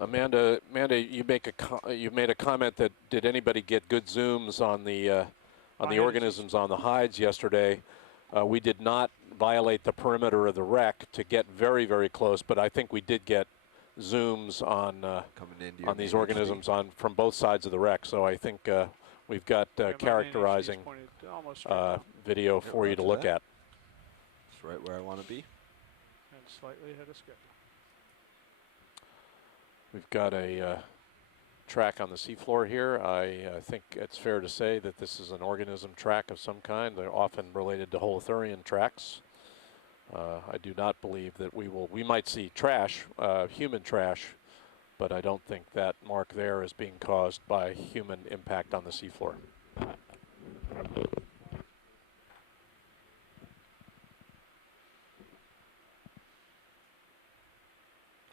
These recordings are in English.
Amanda, you made a comment that did anybody get good zooms on the organisms on the hides yesterday? We did not violate the perimeter of the wreck to get very, very close, but I think we did get zooms on these organisms from both sides of the wreck. So I think we've got characterizing video for you to look at. It's right where I want to be. And slightly ahead of schedule. We've got a track on the seafloor here. I think it's fair to say that this is an organism track of some kind. They're often related to holothurian tracks. I do not believe that we might see trash, human trash, but I don't think that mark there is being caused by human impact on the seafloor.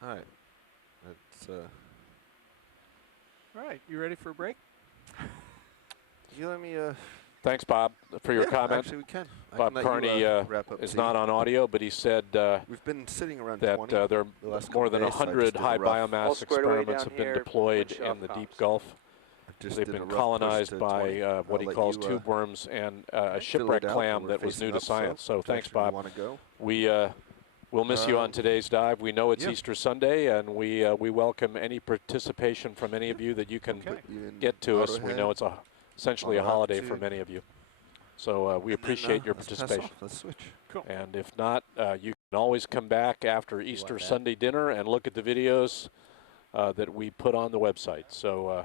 All right. That's All right, you ready for a break? You let me Thanks, Bob, for your comment. Actually, we can. Bob Carney is not on audio, but he said we've been sitting around that 20 there are more than 100 high biomass experiments have been deployed in the deep Gulf. They've been colonized by what he calls tube worms and a shipwreck clam that was new to science. So thanks, Bob. We'll miss you on today's dive. We know it's Easter Sunday, and we welcome any participation from any of you that you can get to us. We know it's essentially a holiday for many of you. So we appreciate your participation. Let's switch. Cool. And if not, you can always come back after Easter Sunday dinner and look at the videos that we put on the website. So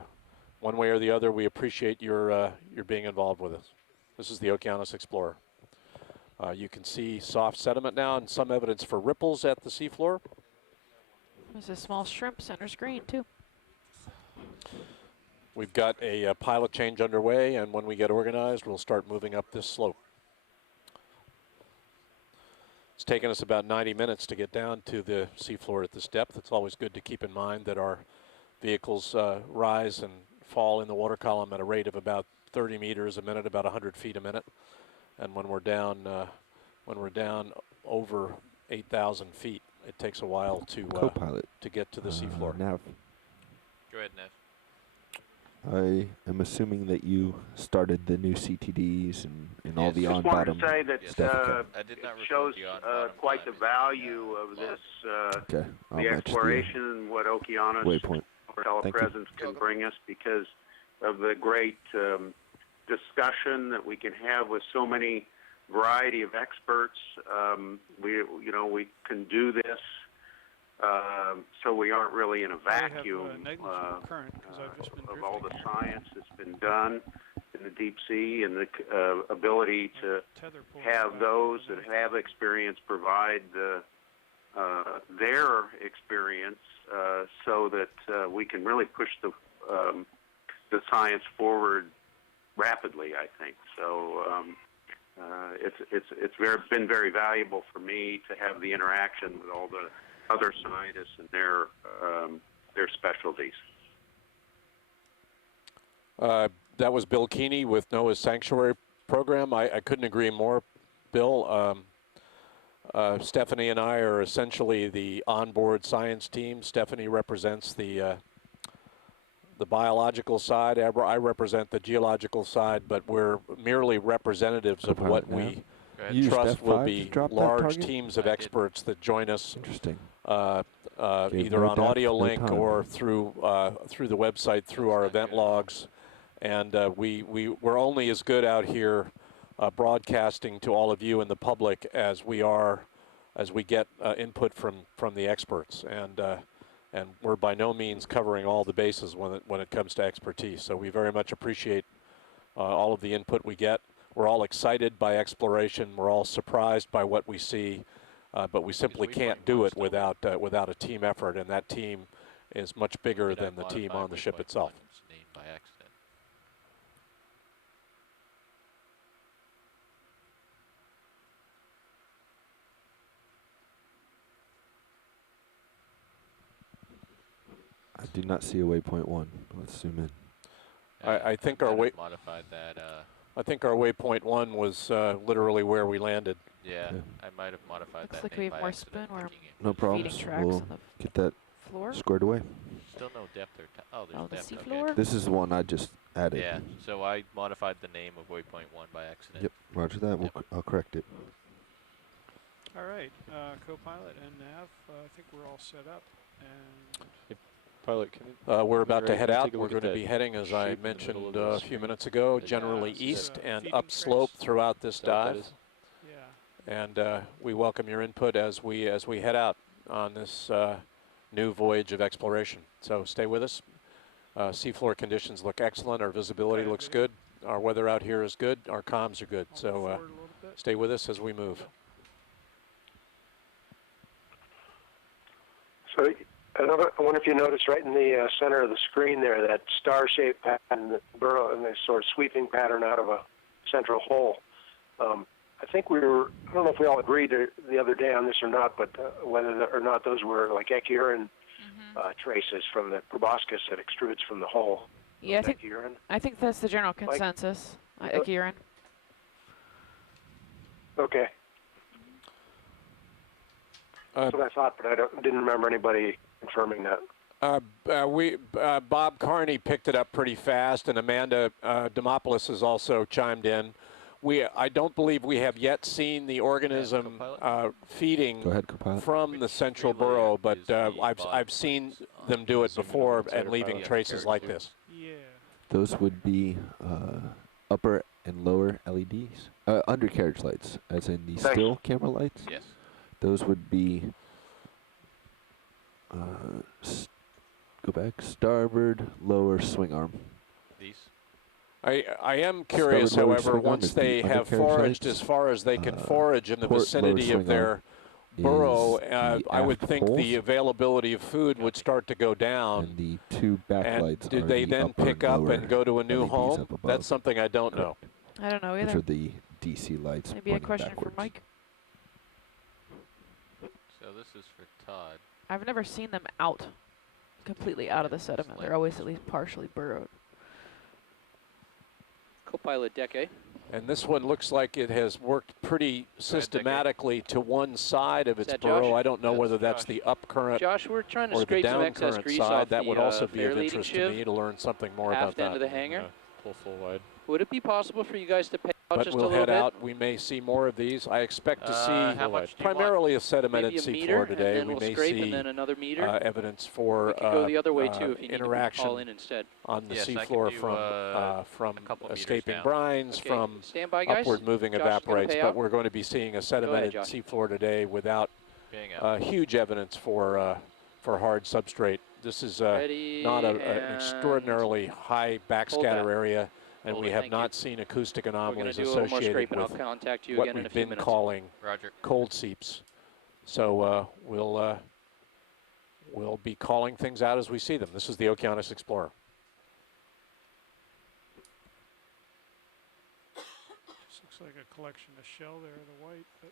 one way or the other, we appreciate your being involved with us. This is the Okeanos Explorer. You can see soft sediment now and some evidence for ripples at the seafloor. There's a small shrimp center screen too. We've got a pilot change underway, and when we get organized, we'll start moving up this slope. It's taken us about 90 minutes to get down to the seafloor at this depth. It's always good to keep in mind that our vehicles rise and fall in the water column at a rate of about 30 meters a minute, about 100 feet a minute. And when we're down over 8,000 feet, it takes a while to get to the seafloor. Nav. Go ahead, Nev. I am assuming that you started the new CTDs and all the on-bottom stuff. I just wanted to say that it shows quite the value of this, the exploration and what Okeanos telepresence can bring us because of the great discussion that we can have with so many variety of experts. We can do this. So we aren't really in a vacuum of all the science that's been done in the deep sea and the ability to have those that have experience provide their experience so that we can really push the science forward rapidly, I think. So it's been very valuable for me to have the interaction with all the other scientists and their specialties. That was Bill Keeney with NOAA's Sanctuary Program. I couldn't agree more, Bill. Stephanie and I are essentially the onboard science team. Stephanie represents the biological side. I represent the geological side, but we're merely representatives of what we trust will be large teams of experts that join us. Interesting. Either on audio link or through the website, through our event logs. And we're only as good out here broadcasting to all of you and the public as we get input from the experts. And we're by no means covering all the bases when it comes to expertise. So we very much appreciate all of the input we get. We're all excited by exploration. We're all surprised by what we see. But we simply can't do it without a team effort, and that team is much bigger than the team on the ship itself. I do not see a waypoint 1. Let's zoom in. I think our modified that. I think our waypoint 1 was literally where we landed. Yeah, I might have modified that. Looks like we have more spoonworm no problems. We'll get that floor. squared away. Still no depth or oh, there's Oh, the depth. seafloor? Okay. This is the one I just added. Yeah. So I modified the name of waypoint 1 by accident. Yep, roger that. I'll correct it. All right, co-pilot and nav, I think we're all set up. And Pilot, we're about to head out. We're going to be heading, as I mentioned a few minutes ago, generally east and upslope throughout this dive. yeah, And we welcome your input as we head out on this new voyage of exploration. So stay with us. Seafloor conditions look excellent. Our visibility looks good. Our weather out here is good. Our comms are good. So stay with us as we move. So I wonder if you noticed right in the center of the screen there, that star-shaped pattern, that burrow, and this sort of sweeping pattern out of a central hole. I think I don't know if we all agreed the other day on this or not, but whether or not those were like Echiuran traces from the proboscis that extrudes from the hole. Yeah, I think that's the general Mike? consensus. Echiuran. Okay. That's what I thought, but I didn't remember anybody confirming that. Bob Carney picked it up pretty fast, and Amanda Demopoulos has also chimed in. I don't believe we have yet seen the organism feeding from the central burrow, but I've seen them do it before and leaving traces like this. yeah. Those would be upper and lower LEDs, undercarriage lights, as in the still camera lights. Yes. Those would be, go back, starboard, lower swing arm. These? I am curious, however, once they have foraged as far as they can forage in the vicinity of their burrow, I would think the availability of food would start to go down. And the two backlights do they then pick up and go to a new home? That's something I don't know. I don't know either. Which are the DC lights. Maybe a question backwards. for Mike. So this is for Todd. I've never seen them completely out of the sediment. They're always at least partially burrowed. Co-pilot deck A. And this one looks like it has worked pretty systematically to one side of its burrow. Josh? I don't know whether that's the up current Josh, we're trying to or the scrape some down excess current grease side. off That the would also be of fair leading interest to shiv, me to learn something more half about that. end of the hanger. Pull full wide. Would it be possible for you guys to pay out But just we'll a little head bit? out. We may see more of these. I expect to How much see do you want? primarily a sedimented Maybe a seafloor meter, today. and then We we'll may scrape see and then another meter. evidence for We could go the other way too if you need to interaction call in instead. on the Yes, I can seafloor do, from a couple meters escaping down. brines, Okay, from stand by, guys. upward moving Josh is gonna evaporates. pay But out. we're going to be seeing a sedimented Josh. seafloor today without Being out. huge evidence for hard substrate. This is Ready, not an and extraordinarily high backscatter that. area, and Hold we it, have thank not you. seen acoustic We're going to anomalies do a little more associated scraping. I'll with contact you what again in a we've few been minutes. calling Roger. cold seeps. So we'll be calling things out as we see them. This is the Okeanos Explorer. This looks like a collection of shell there, the white, but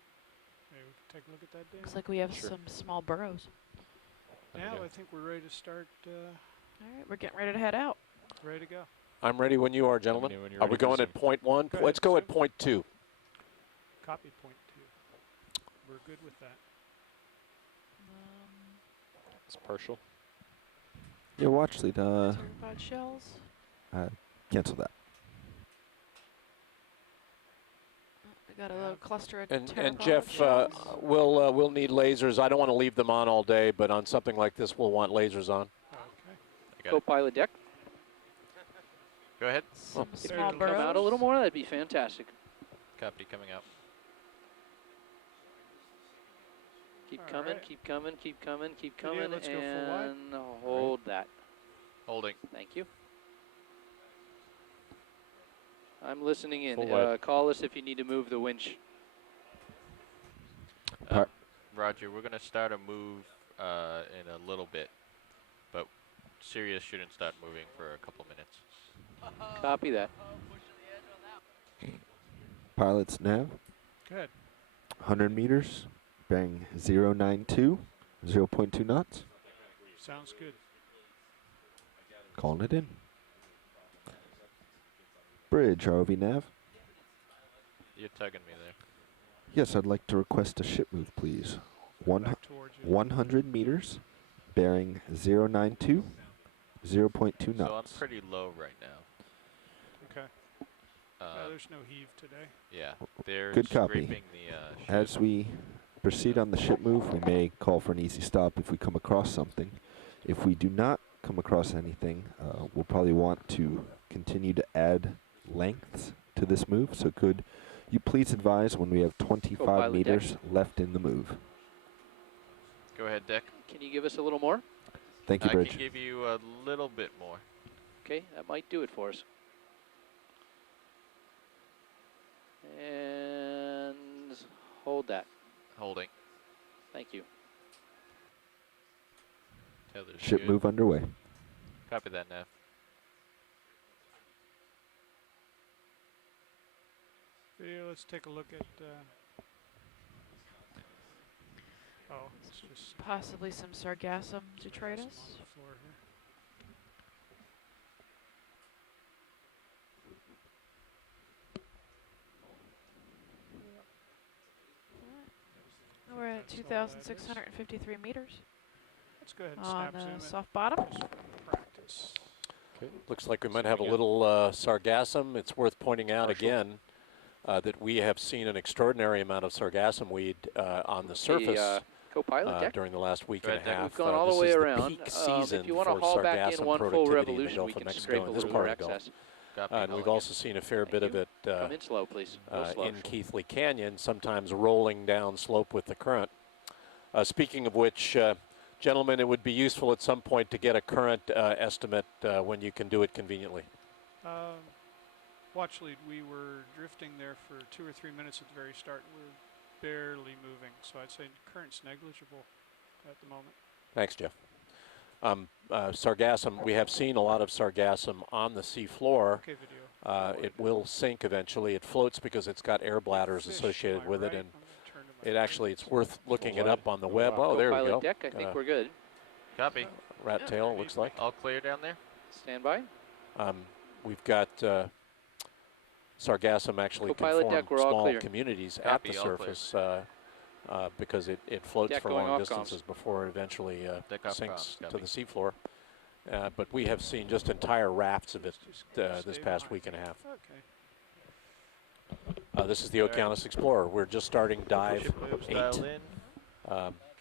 maybe we can take a look at that dam. Looks like we have some small burrows. Now I think we're ready to start, All right, we're getting ready to head out. ready to go. I'm ready when you are, gentlemen. when you're Are we ready to going at zoom. point one? Go Let's ahead, go at zoom. point two. Copy point 2. We're good with that. It's partial. Yeah, watch lead. Pteropod shells. Cancel that. We got a little cluster of And pteropod Jeff, shells. we'll need lasers. I don't want to leave them on all day, but on something like this, we'll want lasers on. Okay. I got it. Co-pilot deck. Go ahead. Some If small it'll Come burrows. out a little more, that'd be fantastic. Copy coming out. Keep All coming, right. keep coming, keep coming, keep Video, coming, let's go full wide. and hold that. Holding. Thank you. I'm listening in. Full wide. Call us if you need to move the winch. Roger, we're going to start a move in a little bit, but Sirius shouldn't start moving for a couple minutes. Copy that. Pilots nav. Good. 100 meters. Bearing 092. 0.2 knots. Sounds good. Calling it in. Bridge, ROV nav. You're tugging me there. Yes, I'd like to request a ship move, please. Back towards you. 100 meters, bearing 092, 0.2 knots. So I'm pretty low right now. Okay. There's no heave today. Yeah, they're Good copy. scraping the ship. As we proceed on the ship move, we may call for an easy stop if we come across something. If we do not come across anything, we'll probably want to continue to add lengths to this move. So could you please advise when we have 25 meters left in the move? Go ahead, Dick. Can you give us a little more? Thank you, Bridge. I can give you a little bit more. Okay, that might do it for us. And hold that. Holding. Thank you. Tether's Ship good. move underway. Copy that, Nav. Yeah, let's take a look at. Oh, it's just Possibly some sargassum detritus. on the floor here. We're at 2,653 meters Let's go ahead and on snap zoom the it. soft bottom. Just for practice. Okay. Looks like we might So have a we got- little sargassum. It's worth pointing out Commercial. again that we have seen an extraordinary amount of sargassum weed on the surface Co-pilot deck. during the last week Go and a ahead, Dick. half. We've gone all the way this is around. The peak season If you want to for haul back in sargassum one full productivity in the revolution, Gulf we of can Mexico scrape a and this little part more of the Gulf. excess. Copy. And we've hauling also seen a fair Thank bit of you. it Come in slow, please. Real slow. in Keathley Canyon, sometimes rolling down slope with the current. Speaking of which, gentlemen, it would be useful at some point to get a current estimate when you can do it conveniently. Watch lead, we were drifting there for 2 or 3 minutes at the very start. We're barely moving, so I'd say current's negligible at the moment. Thanks, Jeff. Sargassum, we have seen a lot of sargassum on the sea floor. Okay, video. It will sink eventually. It floats because it's got air bladders Fish associated to my with it, right. and I'm gonna turn to my it actually, it's right. worth looking it up on the web. Oh, there we Co-pilot go. deck, I think we're good. Copy. Rat tail, looks like. All clear down there? Stand by. We've got sargassum actually can Co-pilot form deck, we're all small clear. communities Copy, at the all clear. surface because it floats Deck for going long off distances before it eventually Deck off sinks comms, to copy. the seafloor. But we have seen just entire rafts of it Just this stay past behind week and me. a half. Okay. This is the Okeanos Explorer. We're just starting dive Ship moves 8 dialed in.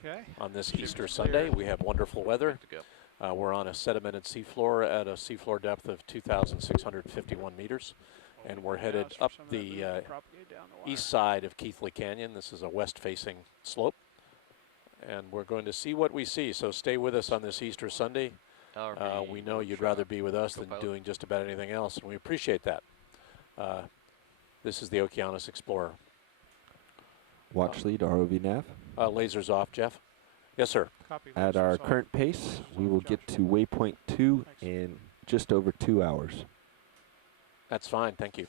Okay. on this Ship Easter is Sunday. clear. We have wonderful weather. Good to go. We're on a sedimented seafloor at a seafloor depth of 2,651 meters. And we're headed Now, for up some of that the movement to propagate down the wire. east side of Keathley Canyon. This is a west-facing slope. And we're going to see what we see. So stay with us on this Easter Sunday. We know you'd rather be with us than Co-pilot. doing just about anything else, and we appreciate that. This is the Okeanos Explorer. Watch lead, ROV nav. Lasers off, Jeff. Yes, sir. Copy, At lasers our off. current pace, we will get to waypoint 2 in just over 2 hours. That's fine. Thank you.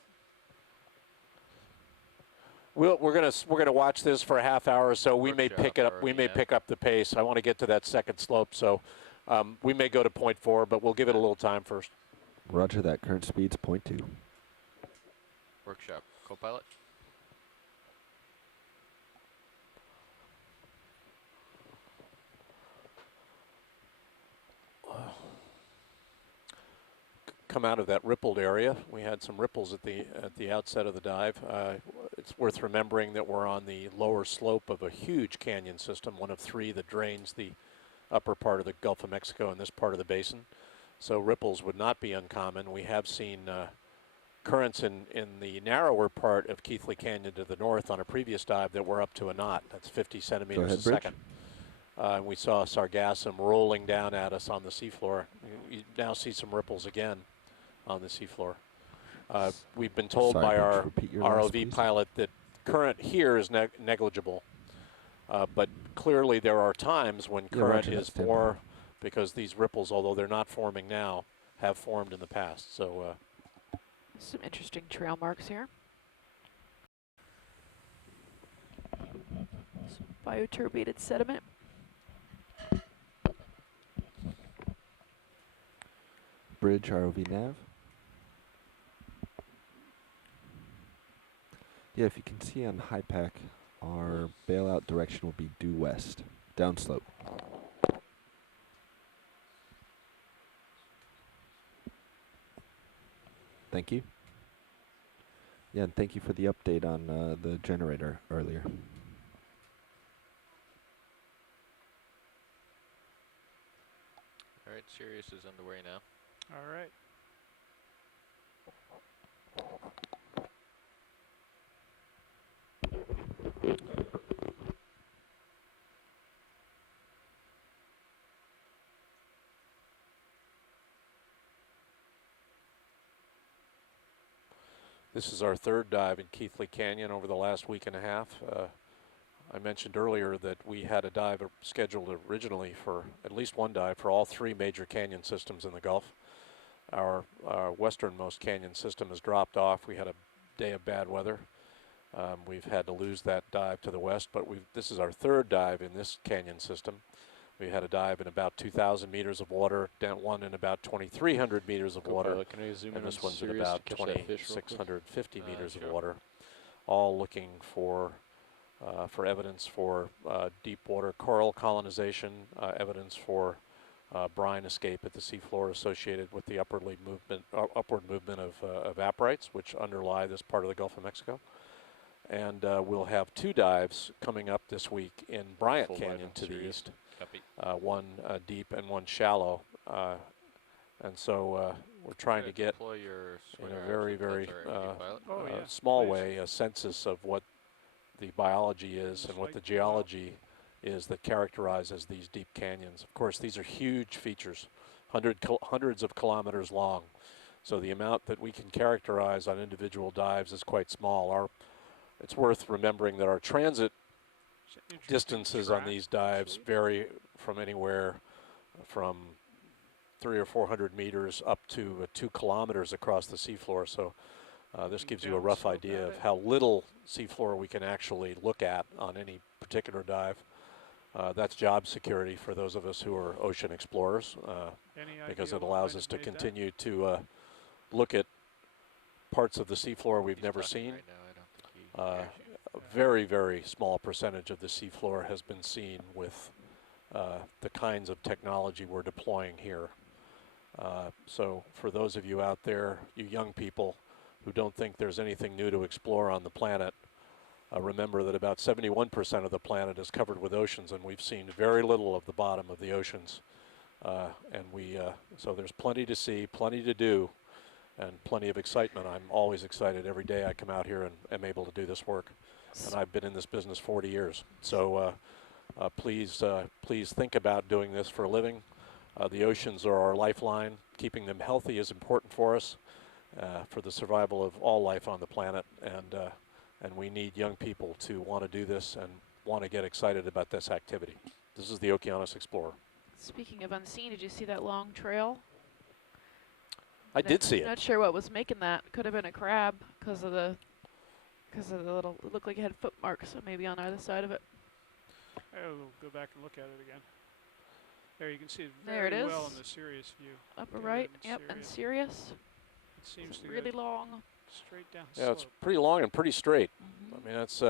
We're gonna watch this for a half hour or so. We may Workshop pick it up. We already, may yeah. pick up the pace. I want to get to that second slope, so we may go to point 4, but we'll give it a little time first. Roger that. Current speed's 0.2. Workshop. Co-pilot. Come out of that rippled area. We had some ripples at the outset of the dive. It's worth remembering that we're on the lower slope of a huge canyon system, one of 3 that drains the upper part of the Gulf of Mexico and this part of the basin. So ripples would not be uncommon. We have seen currents in the narrower part of Keathley Canyon to the north on a previous dive that were up to a knot. That's 50 centimeters ahead, a Bridge. second. And we saw sargassum rolling down at us on the seafloor. You now see some ripples again on the seafloor. We've been told Sorry, by Bridge, our repeat your last, ROV please. pilot that current here is negligible. But clearly there are times when Yeah, current roger that, is stand more, because these ripples, although they're not forming now, have formed in the past. So Some interesting trail marks here. Some bioturbated sediment. Bridge, ROV nav. Yeah, if you can see on high pack, our bailout direction will be due west, downslope. Thank you. Yeah, and thank you for the update on the generator earlier. All right, Sirius is underway now. All right. This is our third dive in Keathley Canyon over the last week and a half. I mentioned earlier that we had a dive scheduled originally for at least one dive for all three major canyon systems in the Gulf. Our westernmost canyon system has dropped off. We had a day of bad weather. We've had to lose that dive to the west, but this is our third dive in this canyon system. We had a dive in about 2,000 meters of water, down one in about 2,300 meters of water, Can I zoom and in this on one's at Sirius about to catch that fish real quick? 2,650 meters sure. of water, all looking for evidence for deep water coral colonization, evidence for brine escape at the seafloor associated with the upward movement of aprites, which underlie this part of the Gulf of Mexico. And we'll have two dives coming up this week in Bryant Full Canyon line to the Sirius. east, Copy. one deep and one shallow. And so we're trying to get, Deploy your in a very, very Oh, yeah. small Please. way, a census of what the biology is and what the geology is that characterizes these deep canyons. Of course, these are huge features, hundreds of kilometers long. So the amount that we can characterize on individual dives is quite small. It's worth remembering that our transit distances on these dives vary from anywhere from 300 or 400 meters up to 2 kilometers across the seafloor. So this gives you a rough idea of how little seafloor we can actually look at on any particular dive. That's job security for those of us who are ocean explorers, because it allows us to continue to look at parts of the seafloor we've never seen. Right now, I don't think A very, very small percentage of the seafloor has been seen with the kinds of technology we're deploying here. So for those of you out there, you young people who don't think there's anything new to explore on the planet, remember that about 71% of the planet is covered with oceans, and we've seen very little of the bottom of the oceans. So there's plenty to see, plenty to do, and plenty of excitement. I'm always excited every day I come out here and am able to do this work. And I've been in this business 40 years. So please think about doing this for a living. The oceans are our lifeline. Keeping them healthy is important for us, for the survival of all life on the planet. And we need young people to want to do this and want to get excited about this activity. This is the Okeanos Explorer. Speaking of unseen, did you see that long trail? I did see it. Not sure what was making that. Could have been a crab because of the little. It looked like it had foot marks, so maybe on either side of it. Oh, we'll go back and look at it again. There, you can see it There it very is. well in the Sirius view. Upper Good, right, and yep, and Sirius. Sirius. It seems to Really go long. straight down Yeah, it's slope. pretty long and pretty straight. I mean, that's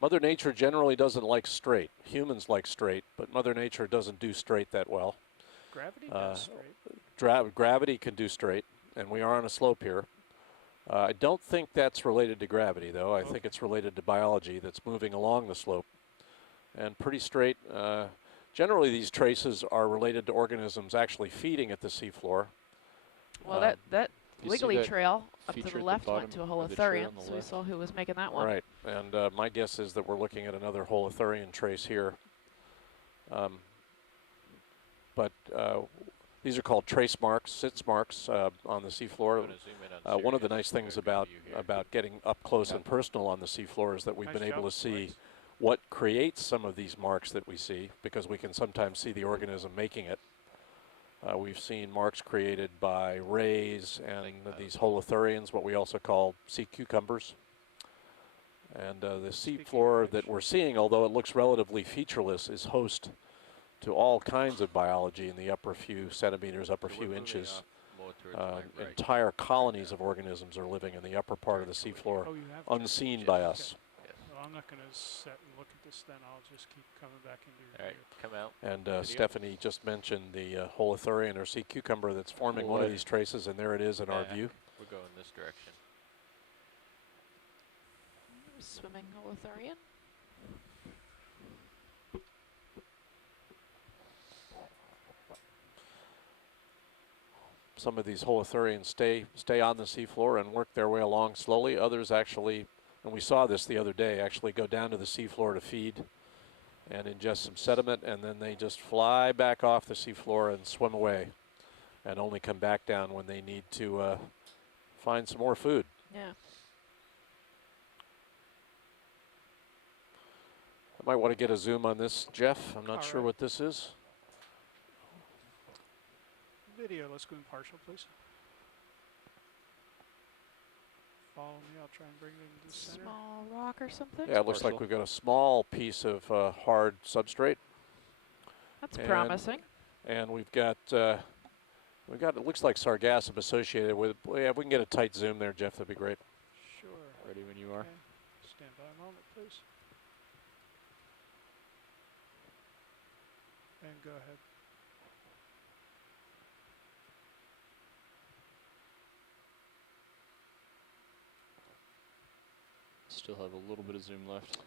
Mother Nature generally doesn't like straight. Humans like straight, but Mother Nature doesn't do straight that well. Gravity does straight. Gravity can do straight, and we are on a slope here. I don't think that's related to gravity, though. I think it's related to biology that's moving along the slope. And pretty straight. Generally, these traces are related to organisms actually feeding at the seafloor. Well, that you see wiggly that trail up to feature the at the left went bottom to a of the trail holothurian, on the so we left? saw who was making that one. Right, and my guess is that we're looking at another holothurian trace here. But these are called trace marks, sits marks on the seafloor. One of the nice things about getting up close and personal on the seafloor is that we've been able to see what creates some of these marks that we see, because we can sometimes see the organism making it. We've seen marks created by rays and these holothurians, what we also call sea cucumbers. And the seafloor that we're seeing, although it looks relatively featureless, is host to all kinds of biology in the upper few centimeters, upper few inches. Entire colonies of organisms are living in the upper part of the seafloor, unseen by us. Well, I'm not going to set and look at this then. I'll just keep coming back into your All right, view. come out. And Stephanie just mentioned the holothurian or sea cucumber that's forming one of these traces, and there it is in our view. We're going this direction. Swimming Holothurian. Some of these holothurians stay on the seafloor and work their way along slowly. Others actually, and we saw this the other day, actually go down to the seafloor to feed and ingest some sediment, and then they just fly back off the seafloor and swim away and only come back down when they need to find some more food. Yeah. I might want to get a zoom on this, Jeff. I'm not sure what this is. Video, let's go in partial, please. Follow me, I'll try and bring it into the center. Small rock or something? Yeah, it looks like we've got a small piece of hard substrate. That's promising. And we've got, it looks like sargassum associated with, yeah, if we can get a tight zoom there, Jeff, that'd be great. Sure. Ready when you are. Okay. Stand by a moment, please. And go ahead. Still have a little bit of zoom left.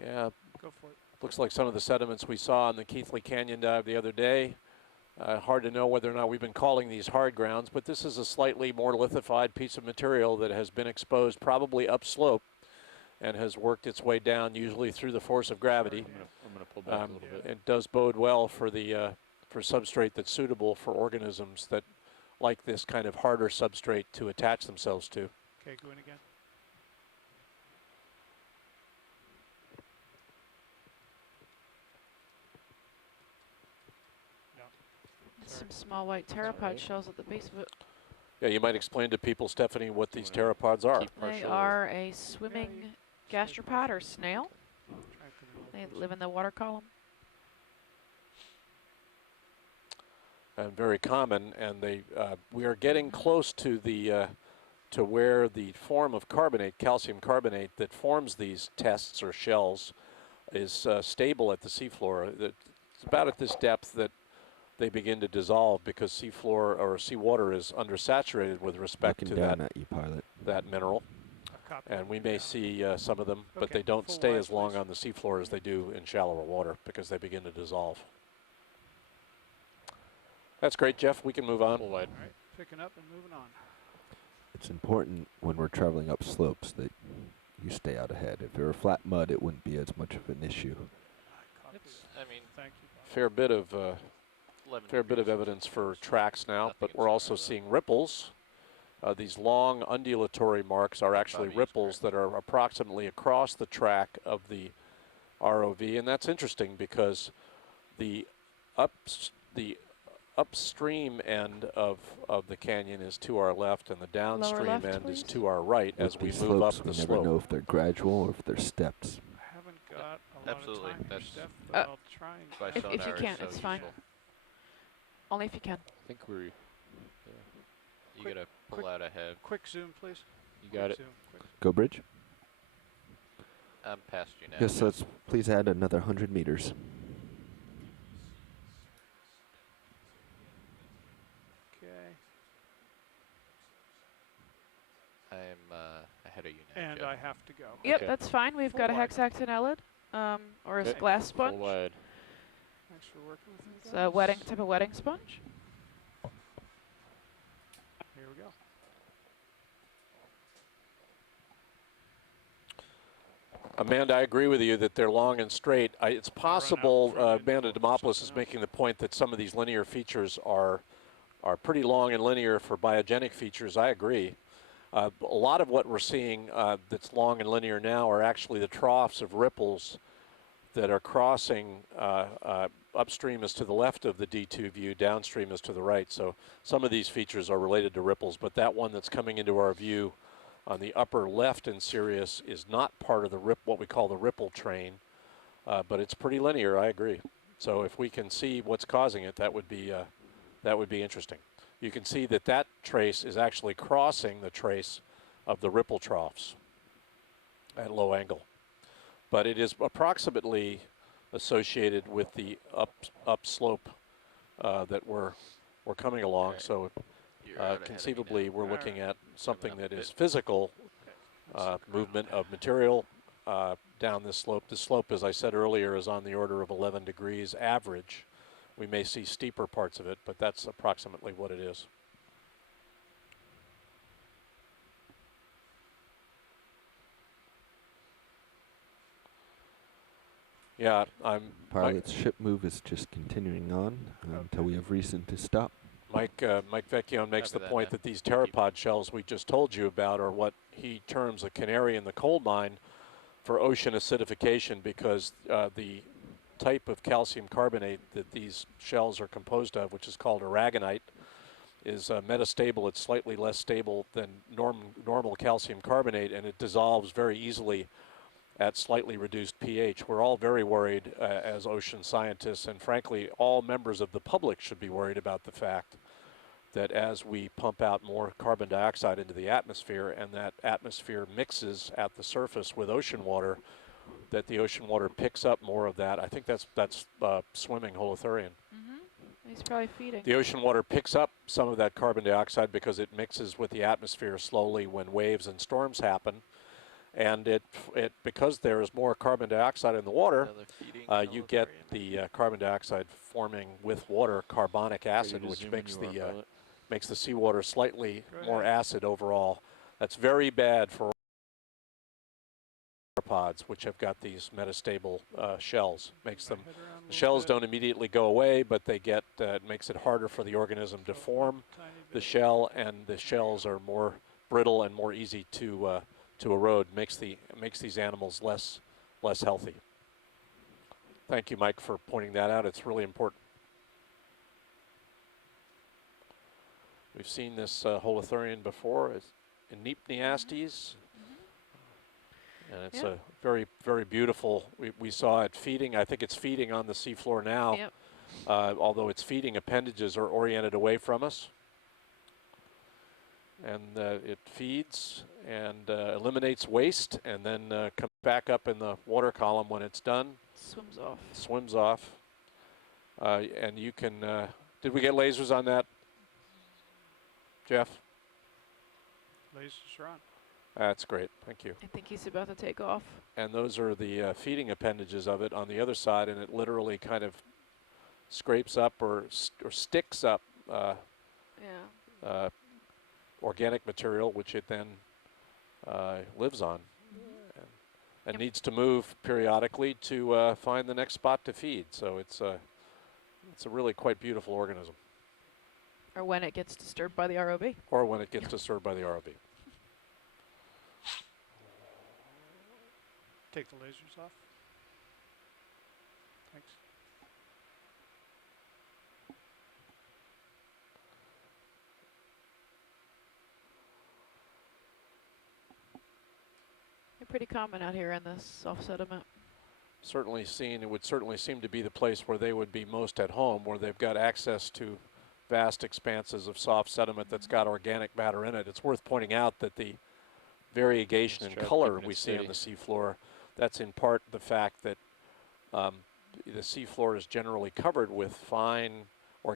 Yeah. Go for it. Looks like some of the sediments we saw in the Keathley Canyon dive the other day. Hard to know whether or not we've been calling these hard grounds, but this is a slightly more lithified piece of material that has been exposed probably upslope and has worked its way down, usually through the force of gravity. I'm gonna pull back a little bit. It does bode well for the for substrate that's suitable for organisms that like this kind of harder substrate to attach themselves to. Okay, go in again. Some small white pteropod shells at the base of it. Yeah, you might explain to people, Stephanie, what these pteropods are. They are a swimming gastropod or snail. They live in the water column. And very common, and they we are getting close to the to where the form of carbonate, calcium carbonate, that forms these tests or shells is stable at the seafloor. It's about at this depth that they begin to dissolve because seafloor or seawater is undersaturated with respect to that mineral. And we may see some of them, but they don't stay as long on the seafloor as they do in shallower water because they begin to dissolve. That's great, Jeff. We can move on. All right, picking up and moving on. It's important when we're traveling up slopes that you stay out ahead. If it were flat mud, it wouldn't be as much of an issue. I mean, thank you, Bob. Fair bit of evidence for tracks now, but we're also seeing ripples. These long undulatory marks are actually ripples that are approximately across the track of the ROV, and that's interesting because the upstream end of the canyon is to our left, and the downstream end is to our right as we move up the slope. We never know if they're gradual or if they're steps. I haven't got a lot of time here, Steph, but I'll try and if you can, it's fine. Only if you can. I think we're... You gotta pull out ahead. Quick zoom, please. You got it. Zoom, Go bridge. I'm past you now. Yes, let's please add another 100 meters. Okay. I'm ahead of you now, And Jeff. I have to go. Yep, that's fine. We've got a hexactinellid, or a glass sponge. Full wide. Thanks for working with me. It's a type of wetting sponge. Here we go. Amanda, I agree with you that they're long and straight. It's possible Amanda Demopoulos is making the point that some of these linear features are pretty long and linear for biogenic features. I agree. A lot of what we're seeing that's long and linear now are actually the troughs of ripples that are crossing upstream is to the left of the D2 view, downstream is to the right. So some of these features are related to ripples, but that one that's coming into our view on the upper left in Sirius is not part of the what we call the ripple train, but it's pretty linear. I agree. So if we can see what's causing it, that would be interesting. You can see that that trace is actually crossing the trace of the ripple troughs at low angle, but it is approximately associated with the upslope that we're coming along. Right. So conceivably we're looking at something that is physical movement of material down this slope. The slope, as I said earlier, is on the order of 11 degrees average. We may see steeper parts of it, but that's approximately what it is. Yeah, Pilot's ship move is just continuing on until we have reason to stop. Mike Vecchione makes the point that these pteropod shells we just told you about are what he terms a canary in the coal mine for ocean acidification, because the type of calcium carbonate that these shells are composed of, which is called aragonite, is metastable. It's slightly less stable than normal calcium carbonate, and it dissolves very easily at slightly reduced pH. We're all very worried as ocean scientists, and frankly, all members of the public should be worried about the fact that as we pump out more carbon dioxide into the atmosphere, and that atmosphere mixes at the surface with ocean water, that the ocean water picks up more of that. I think that's swimming holothurian. He's probably feeding. The ocean water picks up some of that carbon dioxide because it mixes with the atmosphere slowly when waves and storms happen. And because there is more carbon dioxide in the water, you get the carbon dioxide forming with water carbonic acid, which makes the seawater slightly more acid overall. That's very bad for pods, which have got these metastable shells. The shells don't immediately go away, but they get it makes it harder for the organism to form the shell, and the shells are more brittle and more easy to erode. Makes these animals less healthy. Thank you, Mike, for pointing that out. It's really important. We've seen this holothurian before in Neapneastes, and it's a very, very beautiful. We saw it feeding. I think it's feeding on the seafloor now, although its feeding appendages are oriented away from us. And it feeds and eliminates waste, and then comes back up in the water column when it's done. Swims off. And you can, did we get lasers on that, Jeff? Lasers are on. That's great, thank you. I think he's about to take off. And those are the feeding appendages of it on the other side, and it literally kind of scrapes up or sticks up organic material, which it then lives on, and needs to move periodically to find the next spot to feed. So it's a really quite beautiful organism. Or when it gets disturbed by the ROV. Or when it gets disturbed by the ROV. Take the lasers off. Thanks. They're pretty common out here in this soft sediment. It would certainly seem to be the place where they would be most at home, where they've got access to vast expanses of soft sediment that's got organic matter in it. It's worth pointing out that the variegation in color we see on the seafloor, that's in part the fact that the seafloor is generally covered with fine